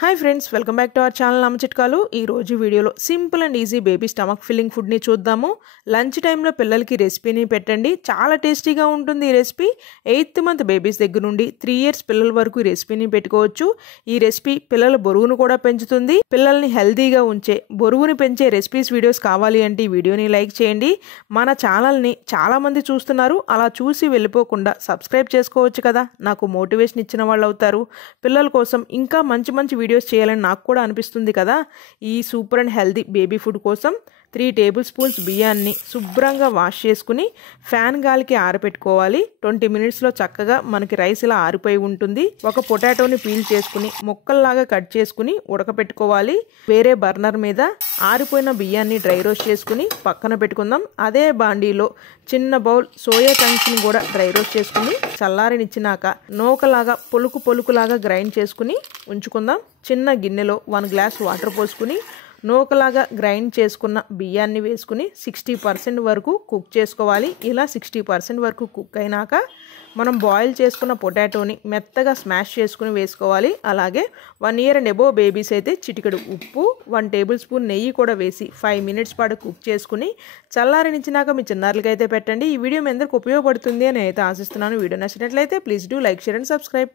Hi friends, welcome back to our channel అమ్మ చిట్కాలు. ఈ రోజు వీడియోలో simple and easy baby stomach filling ఫుడ్ని చూద్దాము. లంచ్ టైంలో పిల్లలకి రెసిపీని పెట్టండి, చాలా టేస్టీగా ఉంటుంది ఈ రెసిపీ. 8th మంత్ బేబీస్ దగ్గర నుండి 3 years పిల్లల వరకు ఈ రెసిపీని పెట్టుకోవచ్చు. ఈ రెసిపీ పిల్లల బరువును కూడా పెంచుతుంది. పిల్లల్ని హెల్తీగా ఉంచే బరువుని పెంచే రెసిపీస్ వీడియోస్ కావాలి అంటే ఈ వీడియోని లైక్ చేయండి. మన ఛానల్ని చాలామంది చూస్తున్నారు, అలా చూసి వెళ్ళిపోకుండా సబ్స్క్రైబ్ చేసుకోవచ్చు కదా, నాకు మోటివేషన్ ఇచ్చిన వాళ్ళు అవుతారు. పిల్లల కోసం ఇంకా మంచి మంచి వీడియోస్ చేయాలని నాకు కూడా అనిపిస్తుంది కదా. ఈ super and healthy baby food కోసం 3 tablespoons బియ్యాన్ని శుభ్రంగా వాష్ చేసుకుని ఫ్యాన్ గాలికి ఆరబెట్టుకోవాలి. 20 minutesలో చక్కగా మనకి రైస్ ఇలా ఆరిపోయి ఉంటుంది. ఒక పొటాటోని పీల్ చేసుకుని ముక్కల్లాగా కట్ చేసుకుని ఉడకపెట్టుకోవాలి. వేరే బర్నర్ మీద ఆరిపోయిన బియ్యాన్ని డ్రై రోస్ట్ చేసుకుని పక్కన పెట్టుకుందాం. అదే బాండీలో చిన్న బౌల్ సోయా చంక్స్ని కూడా డ్రై రోస్ట్ చేసుకుని చల్లారనిచ్చినాక నూకలాగా పొలుకులాగా గ్రైండ్ చేసుకుని ఉంచుకుందాం. చిన్న గిన్నెలో 1 glass వాటర్ పోసుకుని నూకలాగా గ్రైండ్ చేసుకున్న బియ్యాన్ని వేసుకుని 60% వరకు కుక్ చేసుకోవాలి. ఇలా 60% వరకు కుక్ అయినాక మనం బాయిల్ చేసుకున్న పొటాటోని మెత్తగా స్మాష్ చేసుకుని వేసుకోవాలి. అలాగే 1 year and above బేబీస్ అయితే చిటికెడు ఉప్పు, 1 tablespoon నెయ్యి కూడా వేసి 5 minutes పాటు కుక్ చేసుకుని చల్లారనిచ్చినాక మీ చిన్నారులకైతే పెట్టండి. ఈ వీడియో మీ అందరికి ఉపయోగపడుతుంది అని అయితే ఆశిస్తున్నాను. వీడియో నచ్చినట్లయితే please do like, share and subscribe.